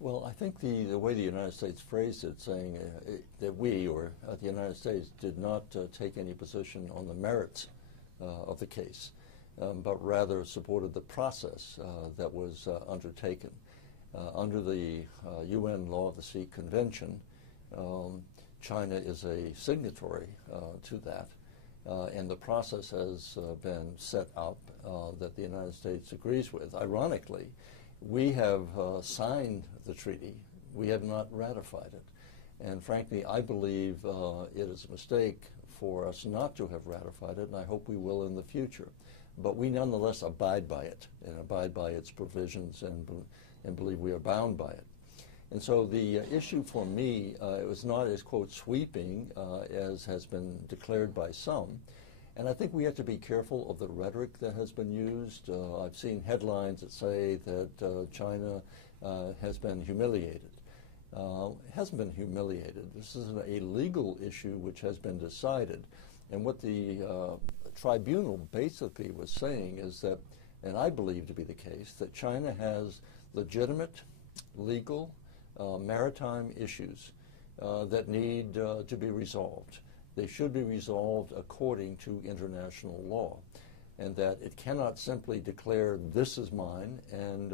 Well, I think the way the United States phrased it, saying that we, or the United States, did not take any position on the merits of the case, but rather supported the process that was undertaken. Under the UN Law of the Sea Convention, China is a signatory to that, and the process has been set up that the United States agrees with. Ironically, we have signed the treaty. We have not ratified it. And frankly, I believe it is a mistake for us not to have ratified it, and I hope we will in the future. But we nonetheless abide by it and abide by its provisions and believe we are bound by it. And so the issue for me, it was not as, quote, sweeping as has been declared by some. And I think we have to be careful of the rhetoric that has been used. I've seen headlines that say that China has been humiliated. It hasn't been humiliated. This is a legal issue which has been decided. And what the tribunal basically was saying is that, and I believe to be the case, that China has legitimate, legal, maritime issues that need to be resolved. They should be resolved according to international law, and that it cannot simply declare this is mine and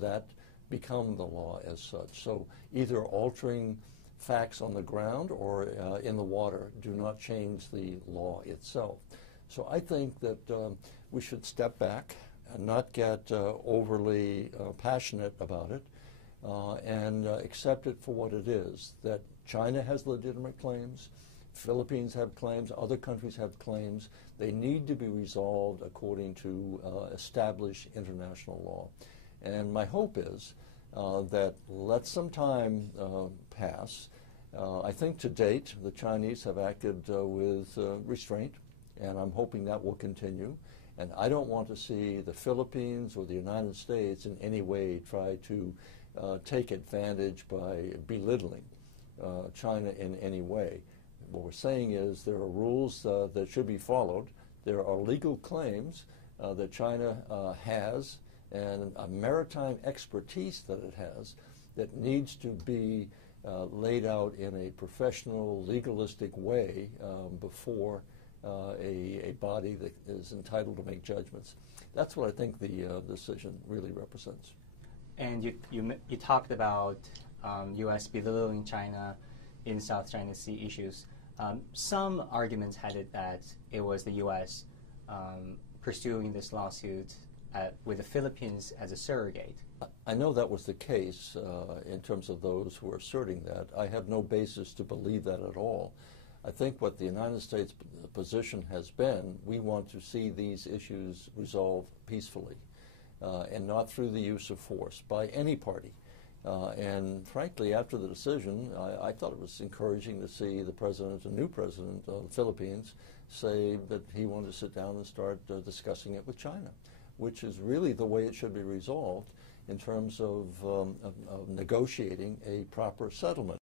that become the law as such. So either altering facts on the ground or in the water do not change the law itself. So I think that we should step back and not get overly passionate about it and accept it for what it is, that China has legitimate claims, Philippines have claims, other countries have claims. They need to be resolved according to established international law. And my hope is that let some time pass. I think to date the Chinese have acted with restraint, and I'm hoping that will continue. And I don't want to see the Philippines or the United States in any way try to take advantage by belittling China in any way. What we're saying is there are rules that should be followed. There are legal claims that China has and a maritime expertise that it has that needs to be laid out in a professional, legalistic way before a body that is entitled to make judgments. That's what I think the decision really represents. And you talked about U.S. belittling China in South China Sea issues. Some arguments had it that it was the U.S. Pursuing this lawsuit with the Philippines as a surrogate. I know that was the case in terms of those who are asserting that. I have no basis to believe that at all. I think what the United States position has been, we want to see these issues resolved peacefully and not through the use of force by any party. And frankly, after the decision, I thought it was encouraging to see the president, the new president of the Philippines, say that he wanted to sit down and start discussing it with China, which is really the way it should be resolved in terms of negotiating a proper settlement.